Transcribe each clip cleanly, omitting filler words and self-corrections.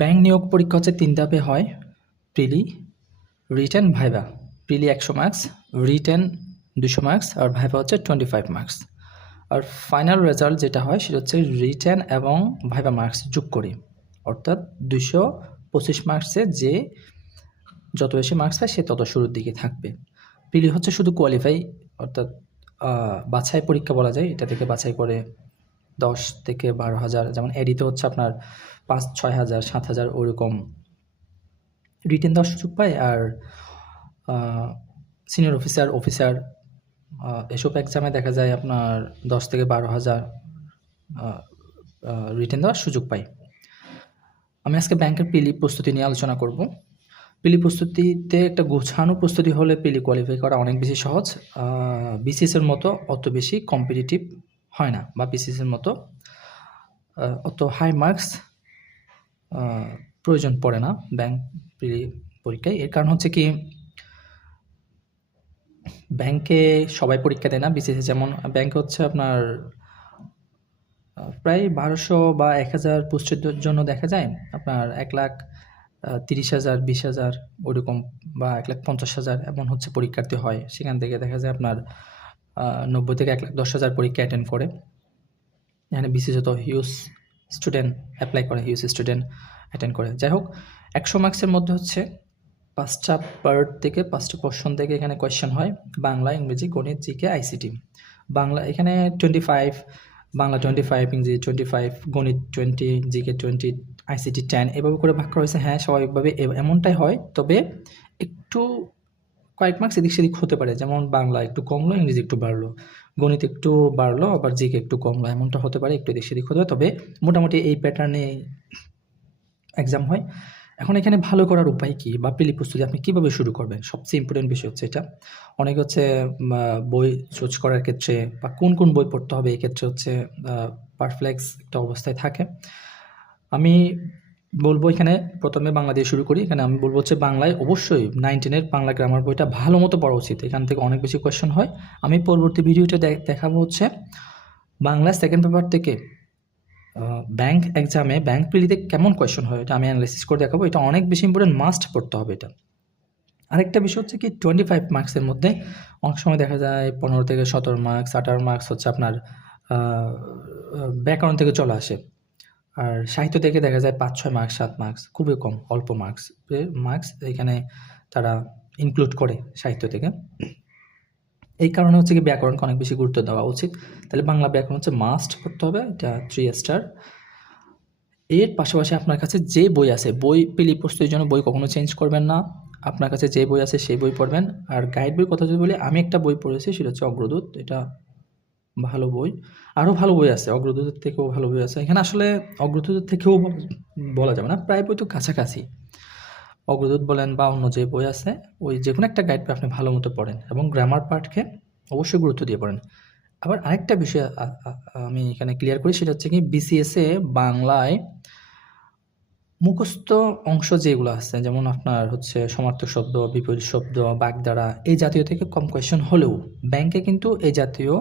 Bank নিয়োগ পরীক্ষা হচ্ছে ৩ ধাপে হয়। প্রিলি, রিটেন, ভাইভা। প্রিলি ১০০ মার্কস, রিটেন ২০০ মার্কস আর ভাইভা হচ্ছে 25 মার্কস। আর ফাইনাল রেজাল্ট যেটা হয় সেটা হচ্ছে রিটেন এবং ভাইভা মার্কস যোগ করে, অর্থাৎ ২২৫ মার্কসে যে যত বেশি মার্কস পায় সে তত শুরুর দিকে থাকবে। প্রিলি হচ্ছে শুধু কোয়ালিফাই, অর্থাৎ বাছাই পরীক্ষা বলা যায়। এটা থেকে বাছাই করে ১০ থেকে ১২,০০০, যেমন এডিতে হচ্ছে আপনার ৫-৬,০০০, ৭,০০০ ওরকম রিটেন দেওয়ার সুযোগ পায়। আর সিনিয়র অফিসার এসব এক্সামে দেখা যায় আপনার ১০ থেকে ১২,০০০ রিটেন দেওয়ার সুযোগ পায়। আমি আজকে ব্যাংকের প্রিলি প্রস্তুতি নিয়ে আলোচনা করব। প্রিলি প্রস্তুতিতে একটা গোছানো প্রস্তুতি হলে প্রিলি কোয়ালিফাই করা অনেক বেশি সহজ। বিসিএসের মতো অত বেশি কম্পিটিটিভ হয় না, বা বিসিএসের মতো অত হাই মার্কস প্রয়োজন পড়ে না ব্যাংক প্রিলি পরীক্ষায়। এর কারণ হচ্ছে কি, ব্যাংকে সবাই পরীক্ষা দেয় না। বিসিএসে যেমন ব্যাংকে হচ্ছে আপনার প্রায় ১২০০ বা ১,০০০ পোস্টের জন্য দেখা যায় আপনার ১,৩০,০০০, ২০,০০০ ওরকম, বা ১,৫০,০০০ এমন হচ্ছে পরীক্ষার্থী হয়। সেখান থেকে দেখা যায় আপনার ৯০ থেকে ১,১০,০০০ পরীক্ষা অ্যাটেন্ড করে। এখানে বিসিএসে তো হিউজ স্টুডেন্ট অ্যাপ্লাই করে, হিউজ স্টুডেন্ট অ্যাটেন্ড করে। যাই হোক, ১০০ মার্কসের মধ্যে হচ্ছে ৫টা পার্ট থেকে ৫টা পোর্শন থেকে এখানে কোয়েশ্চেন হয়: বাংলা, ইংরেজি, গণিত, জিকে, আইসিটি। বাংলা এখানে 25, বাংলা 25, ইংরেজি 25, গণিত 20, জিকে 20, আইসিটি 10, এভাবে করে ভাগ করা হয়েছে। হ্যাঁ, স্বাভাবিকভাবে এমনটাই হয়, তবে একটু কয়েক মার্কস এদিক সেদিক হতে পারে। যেমন বাংলা একটু কমলো, ইংরেজি একটু বাড়লো, গণিত একটু বাড়লো, আবার জিকে একটু কমলো, এমনটা হতে পারে, একটু এদিক সেদিক হতে পারে। তবে মোটামুটি এই প্যাটার্নে এক্সাম হয়। এখন এখানে ভালো করার উপায় কি, বা প্রিলি প্রস্তুতি আপনি কীভাবে শুরু করবেন, সবচেয়ে ইম্পর্টেন্ট বিষয় হচ্ছে এটা। অনেকে হচ্ছে বই চুজ করার ক্ষেত্রে বা কোন বই পড়তে হবে এই ক্ষেত্রে হচ্ছে পারপ্লেক্স একটা অবস্থায় থাকে। আমি বলবো এখানে প্রথমে বাংলা দিয়ে শুরু করি। এখানে আমি বলবো হচ্ছে বাংলায় অবশ্যই 9-10 বাংলা গ্রামার বইটা ভালো মতো পড়া উচিত। এখান থেকে অনেক বেশি কোয়েশ্চেন হয়। আমি পরবর্তী ভিডিওতে দেখাবো হচ্ছে বাংলা সেকেন্ড পেপার থেকে ব্যাংক এক্সামে, ব্যাংক প্রিলিতে কেমন কোয়েশ্চেন হয়, এটা আমি অ্যানালাইসিস করে দেখাবো। এটা অনেক বেশি ইম্পর্টেন্ট, মাস্ট পড়তে হবে এটা। আরেকটা বিষয় হচ্ছে কি, 25 মার্কসের মধ্যে অনেক সময় দেখা যায় 15 থেকে 17 মার্কস, 18 মার্কস হচ্ছে আপনার ব্যাকরণ থেকে চলে আসে। আর সাহিত্য থেকে দেখা যায় 5-6 মার্কস, 7 মার্কস, খুবই কম, অল্প মার্কস এখানে তারা ইনক্লুড করে সাহিত্য থেকে। এই কারণে হচ্ছে কি ব্যাকরণকে অনেক বেশি গুরুত্ব দেওয়া উচিত। তাহলে বাংলা ব্যাকরণ হচ্ছে মাস্ট পড়তে হবে, এটা 3 স্টার। এর পাশাপাশি আপনার কাছে যে বই আছে, বই প্রিলি প্রস্তুতির জন্য বই কখনো চেঞ্জ করবেন না। আপনার কাছে যে বই আছে সেই বই পড়বেন। আর গাইড বই কথা যদি বলি, আমি একটা বই পড়েছি, সেটা হচ্ছে অগ্রদূত। এটা ভালো বই। আরও ভালো বই আছে, অগ্রদূতের থেকেও ভালো বই আছে। এখানে আসলে অগ্রদূতের থেকেও বলা যাবে না, প্রায় বই তো কাছাকাছি। অগ্রদূত বলেন বা অন্য যে বই আছে, ওই যে কোনো একটা গাইড বই আপনি ভালো মতো পড়েন এবং গ্রামার পার্টকে অবশ্যই গুরুত্ব দিয়ে পড়েন। আবার আরেকটা বিষয় আমি এখানে ক্লিয়ার করি, সেটা হচ্ছে কি, বিসিএসে বাংলায় মুখস্থ অংশ যেগুলো আছে, যেমন আপনার হচ্ছে সমার্থক শব্দ, বিপরীত শব্দ, বাগধারা, এই জাতীয় থেকে কম কোয়েশ্চেন হলেও ব্যাংকে কিন্তু এই জাতীয়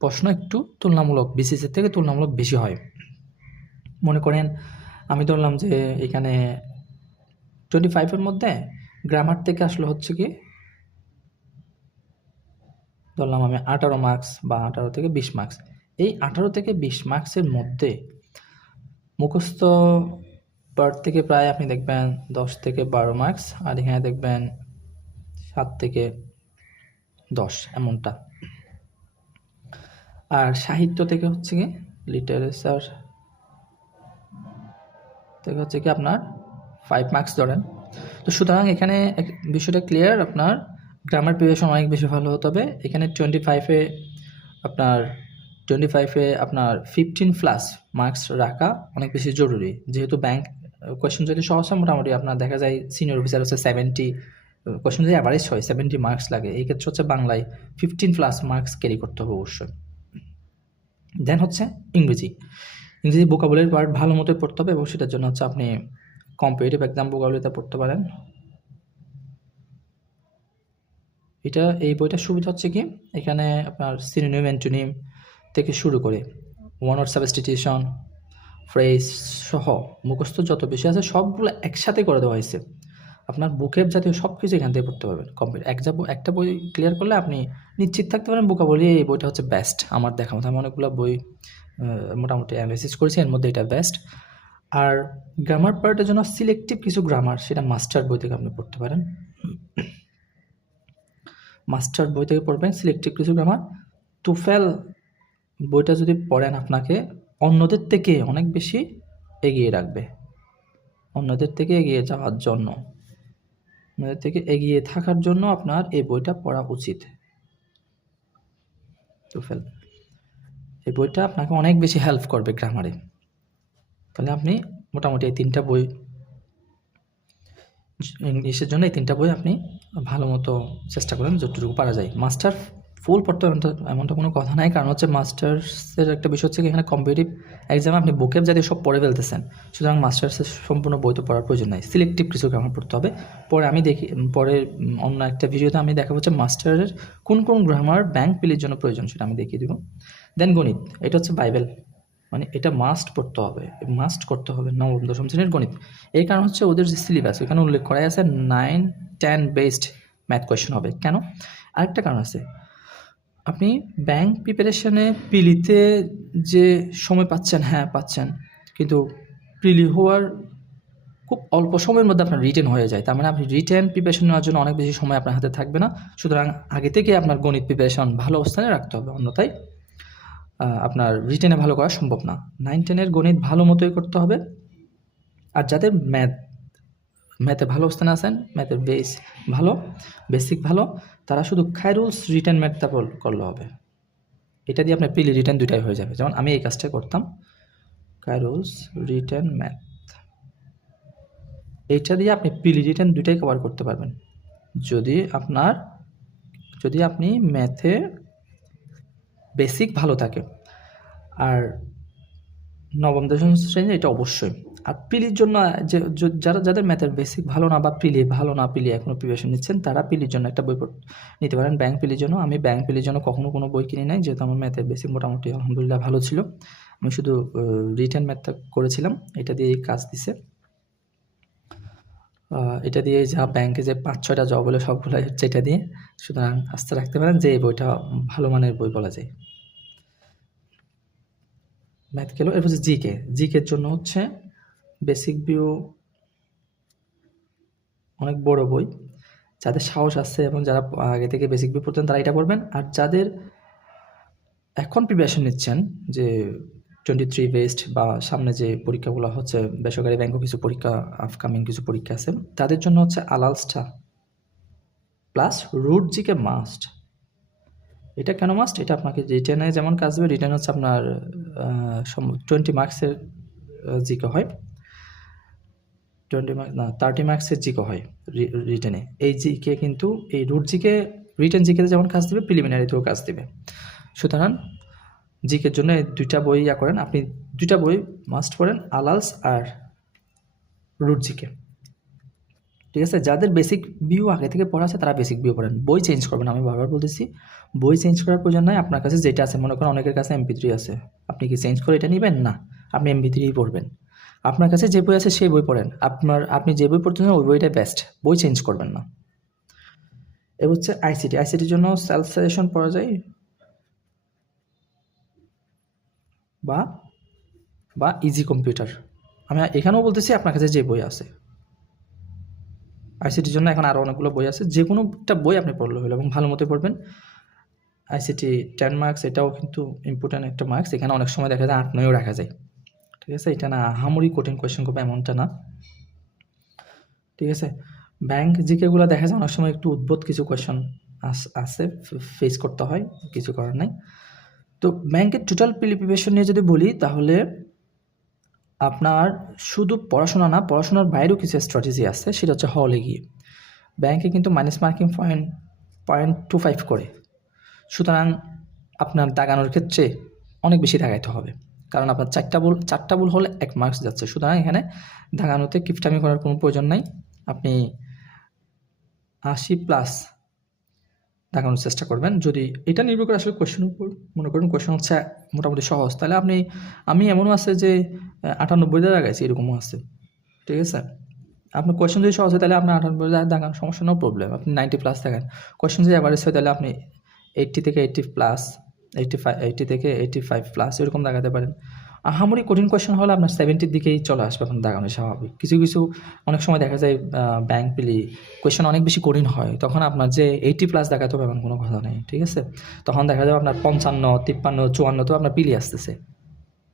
প্রশ্ন একটু তুলনামূলক বিসিএসের থেকে তুলনামূলক বেশি হয়। মনে করেন আমি ধরলাম যে এখানে 25-এর মধ্যে গ্রামার থেকে আসলে হচ্ছে কি, ধরলাম আমি 18 মার্কস বা 18 থেকে 20 মার্কস। এই 18 থেকে 20 মার্কসের মধ্যে মুখস্থ পার্ট থেকে প্রায় আপনি দেখবেন 10 থেকে 12 মার্কস, আর এখানে দেখবেন 7 থেকে 10, এমনটা। আর সাহিত্য থেকে হচ্ছে কি, লিটারেচার থেকে হচ্ছে কি আপনার 5 মার্কস ধরেন। তো সুতরাং এখানে বিষয়টা ক্লিয়ার, আপনার গ্রামার প্রিপারেশন অনেক বেশি ভালো হতে হবে। এখানে 25-এ আপনার 15+ মার্কস রাখা অনেক বেশি জরুরি, যেহেতু ব্যাংক কোয়েশ্চেন যদি সহজ হয়, মোটামুটি আপনার দেখা যায় সিনিয়র অফিসার হচ্ছে 70, কোয়েশ্চেন যদি অ্যাভারেজ হয় 70 মার্কস লাগে। এই ক্ষেত্রে হচ্ছে বাংলায় 15+ মার্কস ক্যারি করতে হবে অবশ্যই। দেন হচ্ছে ইংরেজি ভোকাবুলারি পার্ট ভালো মতো পড়তে হবে, এবং সেটার জন্য হচ্ছে আপনি কম্পিটিটিভ এক্সাম ভোকাবুলারিতে পড়তে পারেন। এই বইটার সুবিধা হচ্ছে কি, এখানে আপনার সিনোনিম, অ্যান্টোনিম থেকে শুরু করে ওয়ান ওয়ার্ড সাবস্টিটিউশন, ফ্রেজ সহ মুখস্থ যত বেশি আছে সবগুলো একসাথে করে দেওয়া হয়েছে। আপনার বুকের জাতীয় সব কিছু এখান থেকে পড়তে পারবেন কমপ্লিট। একটা বই ক্লিয়ার করলে আপনি নিশ্চিত থাকতে পারেন ভোকাবুলারি এই বইটা হচ্ছে বেস্ট আমার দেখা মতো। আমি অনেকগুলো বই মোটামুটি অ্যানালাইসিস করেছি, এর মধ্যে এটা বেস্ট। আর গ্রামার পার্টের জন্য সিলেক্টিভ কিছু গ্রামার সেটা মাস্টার বই থেকে আপনি পড়তে পারেন। মাস্টার বই থেকে পড়বেন সিলেক্টিভ কিছু গ্রামার। তুফেল বইটা যদি পড়েন আপনাকে অন্যদের থেকে অনেক বেশি এগিয়ে রাখবে, অন্যদের থেকে এগিয়ে যাওয়ার জন্য, অন্যদের থেকে এগিয়ে থাকার জন্য আপনার এই বইটা পড়া উচিত। তুফেল এই বইটা আপনাকে অনেক বেশি হেল্প করবে গ্রামারে। তাহলে আপনি মোটামুটি এই 3টা বই, ইংলিশের জন্য এই 3টা বই আপনি ভালো মতো চেষ্টা করেন যতটুকু পারা যায়। মাস্টার ফুল পড়তে এমনটা কোনো কথা নাই, কারণ হচ্ছে মাস্টার্সের একটা বিষয় হচ্ছে কি এখানে কম্পিটিটিভ এক্সামে আপনি বুকের জাতীয় সব পড়ে ফেলতেছেন, সুতরাং মাস্টার্সের সম্পূর্ণ বই তো পড়ার প্রয়োজন নাই, সিলেক্টিভ কিছু গ্রামার পড়তে হবে। পরে আমি দেখি পরে অন্য একটা ভিডিওতে আমি দেখাবো হচ্ছে মাস্টারের কোন কোন গ্রামার ব্যাংক পিলির জন্য প্রয়োজন সেটা আমি দেখিয়ে দেবো। দেন গণিত, এটা হচ্ছে বাইবেল, মানে এটা মাস্ট পড়তে হবে, মাস্ট করতে হবে নবম দশম শ্রেণীর গণিত। এই কারণ হচ্ছে ওদের যে সিলেবাস ওখানে উল্লেখ করা আছে 9-10 বেসড ম্যাথ কোয়েশ্চেন হবে। কেন? আরেকটা কারণ আছে, আপনি ব্যাংক প্রিপারেশনে প্রিলিতে যে সময় পাচ্ছেন, হ্যাঁ পাচ্ছেন, কিন্তু প্রিলি হওয়ার খুব অল্প সময়ের মধ্যে আপনার রিটেন হয়ে যায়। তার মানে আপনি রিটেন প্রিপারেশন নেওয়ার জন্য অনেক বেশি সময় আপনার হাতে থাকবে না, সুতরাং আগে থেকে আপনার গণিত প্রিপারেশন ভালো অবস্থানে রাখতে হবে, অন্যথায় আপনার রিটেনে ভালো করা সম্ভব না। 9-10 গণিত ভালো মতোই করতে হবে। আর যাদের ম্যাথে ভালো অবস্থানে আছেন, ম্যাথের বেসিক ভালো, তারা শুধু খায়রুলস রিটেন ম্যাথটা করলে হবে। এটা দিয়ে আপনার প্রিলি রিটেন দুটাই হয়ে যাবে। যেমন আমি এই কাজটা করতাম, খায়রুলস রিটেন ম্যাথ, এইটা দিয়ে আপনি প্রিলি রিটেন দুটাই কভার করতে পারবেন যদি আপনি ম্যাথে বেসিক ভালো থাকে। আর নবম দশম শ্রেণী এটা অবশ্যই। আর প্রিলির জন্য যাদের ম্যাথের বেসিক ভালো না বা প্রিলি ভালো না, প্রিলি এখনও প্রিপারেশন নিচ্ছেন, তারা প্রিলির জন্য একটা বই নিতে পারেন ব্যাংক প্রিলির জন্য। আমি ব্যাংক প্রিলির জন্য কখনো কোনো বই কিনি নাই, যেহেতু আমার ম্যাথের বেসিক মোটামুটি আলহামদুলিল্লাহ ভালো ছিল। আমি শুধু রিটেন ম্যাথটা করেছিলাম, এটা দিয়েই কাজ দিছে। এটা দিয়ে যা ব্যাংকে যে 5-6টা জব হলো সবগুলো হচ্ছে এটা দিয়ে, সুতরাং আস্থা রাখতে পারেন যে এই বইটা ভালো মানের বই বলা যায়। ম্যাথ গেল, এরপর জিকের জন্য হচ্ছে বেসিক ভিউ অনেক বড় বই। যাদের সাহস আছে এবং যারা আগে থেকে বেসিক ভিউ পড়তেন তারা এটা পড়বেন। আর যাদের এখন প্রিপারেশন নিচ্ছেন যে 23 বেসড বা সামনে যে পরীক্ষাগুলো হচ্ছে বেসরকারি ব্যাংকও কিছু পরীক্ষা, আপকামিং কিছু পরীক্ষা আছে, তাদের জন্য হচ্ছে আলালসটা প্লাস রুট জিকে মাস্ট। এটা কেন মাস্ট? এটা আপনাকে রিটেনে যেমন কাজ দেবে, রিটেন হচ্ছে আপনার 20 মার্কসের জিকে হয়, 20 মার্কস না 30 মার্কসের জিকে হয় রিটেনে। এই জিকে কিন্তু এই রুট জিকে রিটেন জিকেতে যেমন কাজ দেবে, প্রিলিমিনারিতেও কাজ দেবে। সুতরাং জিকের জন্য এই 2টা বই করেন, আপনি 2টা বই মাস্ট পড়েন, আলালস আর রুট জিকে। ঠিক আছে? যাদের বেসিক ভিউ আগে থেকে পড়া আছে তারা বেসিক ভিউ পড়েন, বই চেঞ্জ করবেন। আমি বারবার বলতেছি বই চেঞ্জ করার প্রয়োজন নাই। আপনার কাছে যেটা আছে, মনে করেন অনেকের কাছে MP3 আছে, আপনি কি চেঞ্জ করে এটা নেবেন? না, আপনি MP3 পড়বেন। আপনার কাছে যে বই আছে সেই বই পড়েন, আপনি যে বই পড়তেছেন ওই বইটা বেস্ট, বই চেঞ্জ করবেন না। এ হচ্ছে আইসিটির জন্য সেলফ সাজেশন পড়া যায় বা ইজি কম্পিউটার। আমি এখানেও বলতেছি আপনার কাছে যে বই আছে। আইসিটির জন্য এখন আরও অনেকগুলো বই আছে, যে কোনো একটা বই আপনি পড়লে হলো এবং ভালো মতো পড়বেন। আইসিটি 10 মার্কস, এটাও কিন্তু ইম্পর্টেন্ট একটা মার্কস। এখানে অনেক সময় দেখা যায় 8-9ও রাখা যায়। ঠিক আছে? এটা না আহামরি কঠিন কোয়েশ্চেন করবে এমনটা না। ঠিক আছে? ব্যাংক জিকেগুলো দেখা যায় অনেক সময় একটু উদ্ভট কিছু কোয়েশ্চেন আছে, ফেস করতে হয়, কিছু করার নাই। তো ব্যাংকের টোটাল প্রিপারেশন নিয়ে যদি বলি, তাহলে আপনার শুধু পড়াশোনা না, পড়াশোনার বাইরেও কিছু স্ট্র্যাটেজি আছে, সেটা হচ্ছে হলে গিয়ে। ব্যাংকে কিন্তু মাইনাস মার্কিং 0.25 করে, সুতরাং আপনার দাগানোর ক্ষেত্রে অনেক বেশি দাগাইতে হবে, কারণ আপনার 4টা ভুল হলে 1 মার্কস যাচ্ছে। সুতরাং এখানে দাগানোতে কিপটামি করার কোনো প্রয়োজন নাই। আপনি 80+ দেখানোর চেষ্টা করবেন। যদি এটা নির্ভর করে আসলে কোয়েশ্চেনের উপর, মনে করেন কোয়েশ্চেন হচ্ছে মোটামুটি সহজ, তাহলে আমি এমনও আছে যে 98 দিয়ে দাগাইছি, এরকমও আছে। ঠিক আছে? আপনার কোয়েশ্চেন যদি সহজ হয় তাহলে আপনার 98 দেখান, সমস্যা, নো প্রবলেম। আপনি 90+ দেখেন। কোয়েশ্চেন যদি অ্যাভারেজ হয় তাহলে আপনি 80 থেকে 80+, 80 থেকে 85+ এরকম দেখাতে পারেন। আহামরি কঠিন কোয়েশ্চেন হলে আপনার 70-র দিকেই চলে আসবে, আপনার দেখানো স্বাভাবিক। কিছু অনেক সময় দেখা যায় ব্যাংক পিলি কোয়েশ্চেন অনেক বেশি কঠিন হয়, তখন আপনার যে 80+ দেখাতে হবে এমন কোনো কথা নেই। ঠিক আছে? তখন দেখা যাবে আপনার 55, 53, 54 তো আপনার পিলি আসতেছে।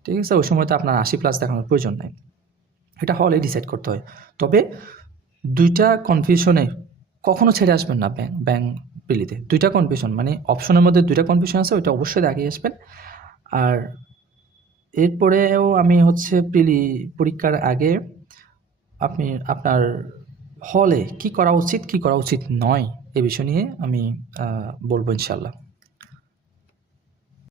ঠিক আছে? ওই সময় তো আপনার 80+ দেখানোর প্রয়োজন নাই। এটা হলে ডিসাইড করতে হয়। তবে 2টা কনফিউশনে কখনো ছেড়ে আসবেন না ব্যাংক পিলিতে। 2টা কনফিউশন মানে অপশনের মধ্যে 2টা কনফিউশন আছে, ওইটা অবশ্যই দাগিয়ে আসবেন। আর এরপরেও আমি হচ্ছে প্রিলি পরীক্ষার আগে আপনি আপনার হলে কি করা উচিত, কি করা উচিত নয়, এ বিষয় নিয়ে আমি বলবো ইনশাআল্লাহ।